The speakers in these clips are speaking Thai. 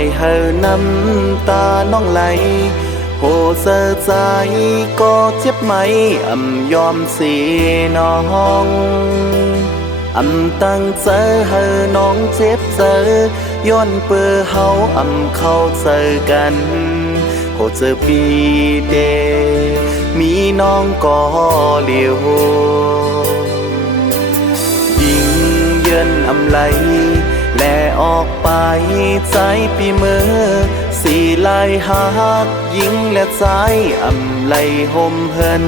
อยเฮอน้ำตาน้องไหลโหเสียใจก็เจ็บไหมยอมสีน้องตั้งใจเฮอน้องเจ็บเจอย้อนเปื้อเฮาเข้าเจอกันโหเจอปีเดมีน้องก็เลียวยิงเยินไหลและออกไปใจปีมือสีลายหักยิงและใจไหลห่มเหิน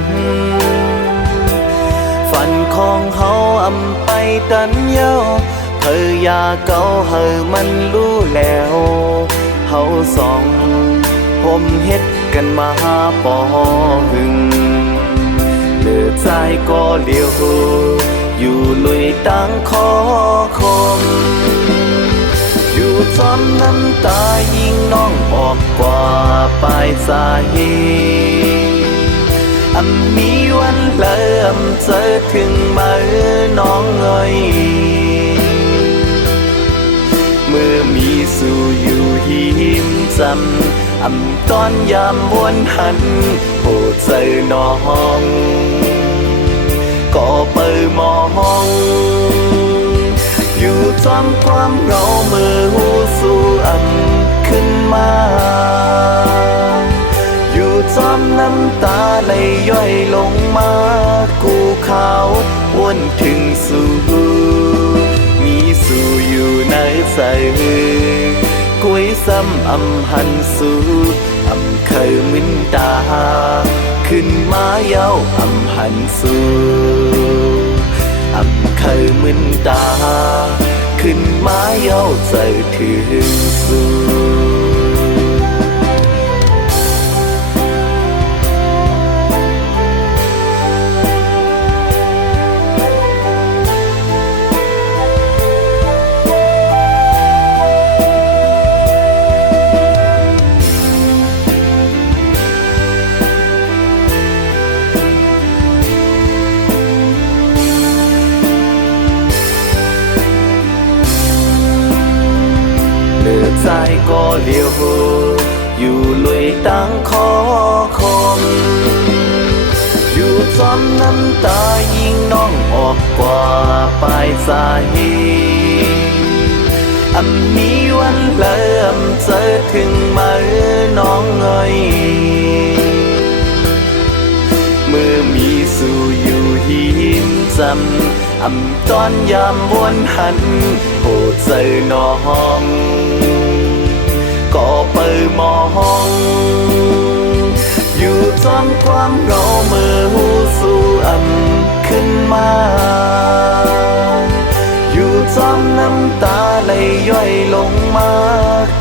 ฝันของเฮาไปตันเย้าเธอยาเก่าเฮอมันรู้แล้วเฮาสองห่มเฮ็ดกันมาปอหึงเหลือใจก็เลี้ยวอยู่ลุยตั้งคอคมอยู่จอมน้ำตายิงน้องออกกว่าปลายสายมีวันเริ่มเจอถึงมือน้องเอ่ยเมื่อมีสู่อยู่หิมจำตอนยามวนหันโหเจอน้องก็เปิดมองอยู่จอมความเหงาเมื่อหูสู่ขึ้นมาอยู่จอมน้ำตาไหลย่อยลงมากูขาววนถึงสู่มีสู่อยู่ในใจกุ้ยซ้ำหันสู่เคยมึนตาขึ้นมาเย้าหันสู่เคยมึนตาขึ้นมาเย้าใจถึงสู่ใจก็เลี้ยวอยู่ลุยตั้งคอคมอยู่จอมน้ำตายิงน้องออกกว่าปลายสายมีวันเริ่มเจอถึงมือน้องเอ่ยเมื่อมีสู่อยู่หิมจำตอนยามวนหันโหเจอน้องก็เปิดมองอยู่จอมความเหงาเมื่อหูสู่ขึ้นมาอยู่จอมน้ำตาไหลย่อยลงมา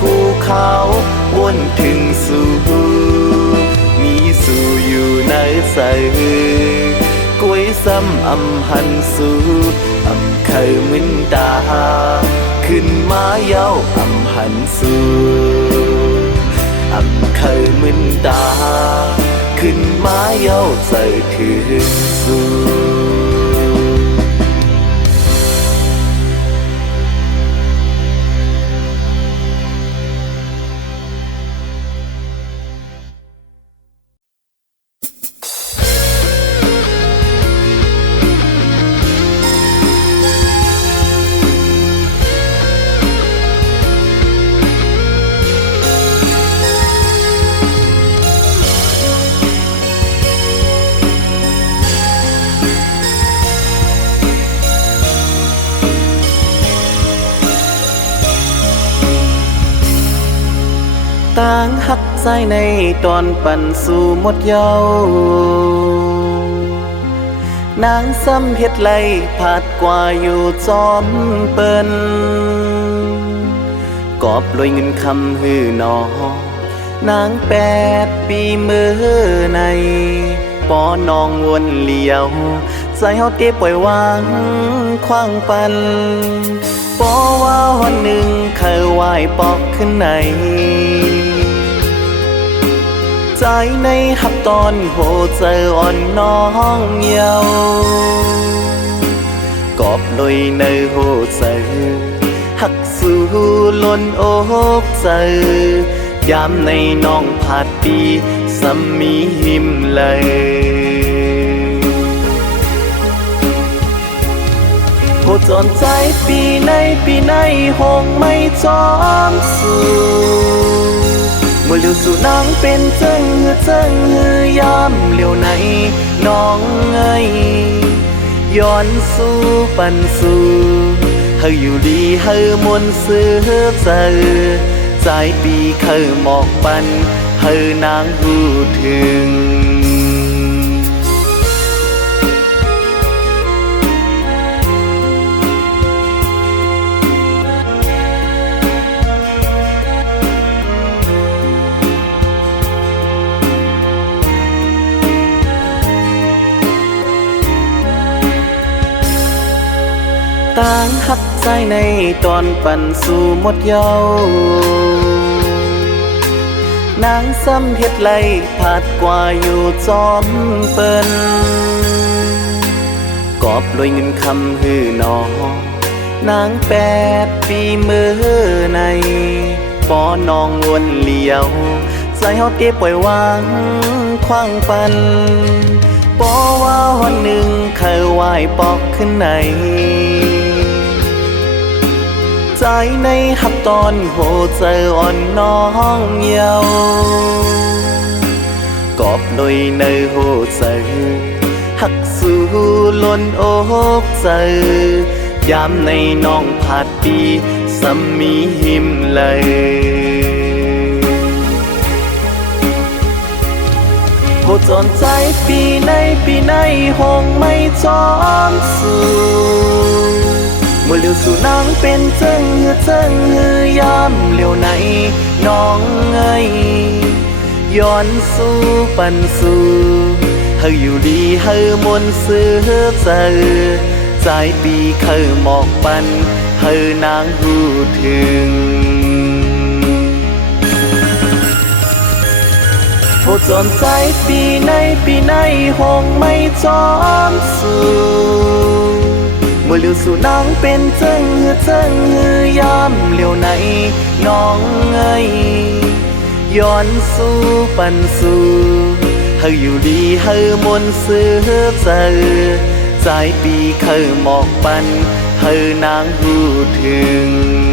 กูขาววนถึงสู่มีสู่อยู่ในใจกุ้ยซ้ำหันสู่เคยมึนตาขึ้นมาเย้าหันสู่เคยมึนตาขึ้นมาเย้าใจถึงสู่ ต่างหักใจในตอนปั่นสู่หมดเยาว์นางซ้ำเฮ็ดไล่ผาดกว่าอยู่จอมเปิ้นกอบลอยเงินคำฮือนอนาง8 ปีมือในปอนองวนเลียวใจเฮาเตปล่อยวางคว้างปันปอว่าวันหนึ่งเคยวายปอกขึ้นในใจในหับตอนโหเจออ่อนน้องเยาวกอบลอยในโหเจอ หักสู่ล้นอกเจอยามในน้องผาดปีสมีหิมเลยโหจอนใจปีในหงไม่จอมสู่เมื่อเลี้ยวสู่นางเป็นเจิงหือยามเลี้ยวไหนน้องเอ้ยย้อนสู่ปันสู่เฮาอยู่ดีเฮามนต์ซื้อเจอใจปีเคยหมอกปันเฮานางหูถึงต่างหักใจในตอนปั่นสู่หมดเยาว์นางซ้ำเฮ็ดไล่ผาดกว่าอยู่จอมเปิ้นกอบลอยเงินคำฮือนอนาง8 ปีมือในปอนองวนเลียวใจเฮาเก็บไว้วางคว้างปันปอว่าวันหนึ่งเคยไหวปอกขึ้นในใจในหับตอนโหเจออ่อนน้องเยาวกอบลอยในโหเจอหักสู่ล้นอกเจอยามในน้องผาดปีสมีหิมเลยโหจอนใจปีในหงไม่จอมสู่เมื่อเลี้ยวสู่นางเป็นเจิงหือยามเลี้ยวไหนน้องเอ้ยย้อนสู่ปันสู่เฮาอยู่ดีเฮามนต์ซื้อเจอใจปีเคยหมอกปันเฮานางหูถึงโหจอนใจปีในหงไม่จอมสู่เมื่อเลี้ยวสู่นางเป็นเจิงหือยามเลี้ยวไหนน้องเอ้ยย้อนสู่ปันสู่เฮาอยู่ดีเฮามนต์ซื้อเจอใจปีเคยหมอกปันเฮานางหูถึง